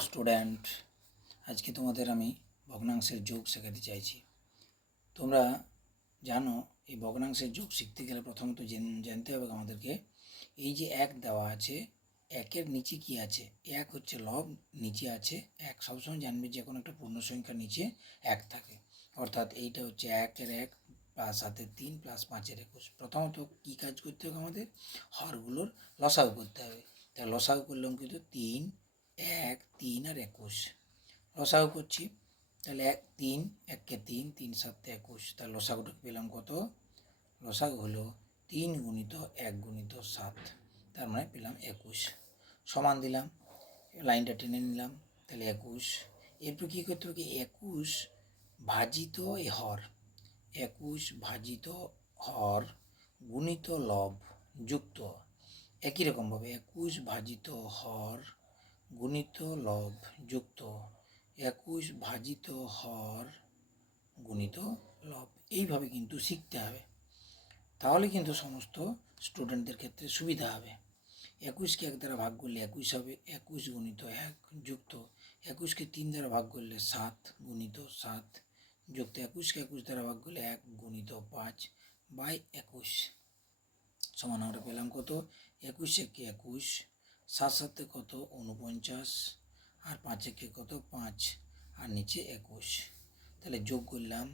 Student, আজকে তোমাদের আমি ভগ্নাংশের যোগ শেখাতে চাইছি। তোমরা জানো এই ভগ্নাংশের যোগ শিখতে গেলে প্রথমত জানতে হবে আমাদেরকে এই যে এক দেওয়া আছে, একের নিচে কি আছে? এক হচ্ছে লব, নিচে আছে এক। সবসময় জানবে যে কোনো একটা পূর্ণ সংখ্যার নিচে এক থাকে, অর্থাৎ এইটা হচ্ছে একের এক প্লাস 7-এর 3 প্লাস 5-এর 21। প্রথমত কী কাজ করতে হবে? আমাদের হরগুলোর লসাগু করতে হবে। তাই লসাগু করলাম কিন্তু 3, 1, 3 আর 21 লসাগু করছি। তাহলে 3, 1-কে 3, 3 7 21। তাহলে লসাগুটা পেলাম কত? লসাগু হলো 3 গুণিত 1 গুণিত 7, তার মানে পেলাম 21। সমান দিলাম, লাইনটা টেনে নিলাম, তাহলে 21। এরপর কী করতে হবে? 21 ভাজিত এ হর, 21 ভাজিত হর গুণিত লব যুক্ত একই রকমভাবে 21 ভাজিত হর গুণিত লব যুক্ত 21 ভাজিত হর গুণিত লব। এইভাবে কিন্তু শিখতে হবে, তাহলে কিন্তু সমস্ত স্টুডেন্টদের ক্ষেত্রে সুবিধা হবে। 21কে 1 দ্বারা ভাগ করলে 21 হবে, 21 গুণিত 1 যুক্ত 21কে 3 দ্বারা ভাগ করলে 7 গুণিত 7 যুক্ত 21কে 21 দ্বারা ভাগ করলে 1 গুণিত 5/21 সমান আমরা পেলাম কত? 21-একে 21, 7-7 কত? 49, আর 5-একে কত? 5, আর নিচে 21। তাহলে যোগ করলাম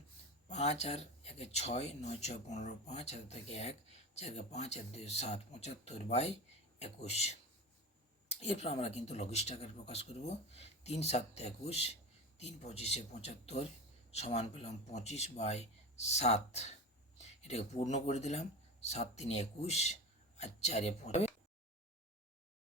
5 আর 1-এ 6, 9 6 15, 5 আর থেকে 1, 4-কে 5 আর 2 7, 75/21। এরপর আমরা কিন্তু লঘিষ্ঠ আকারে প্রকাশ করব। 3 7 21, 3 25-এ 75 সমান পেলাম 25/7। এটাকে পূর্ণ করে দিলাম, 7 3 21 আর 4 5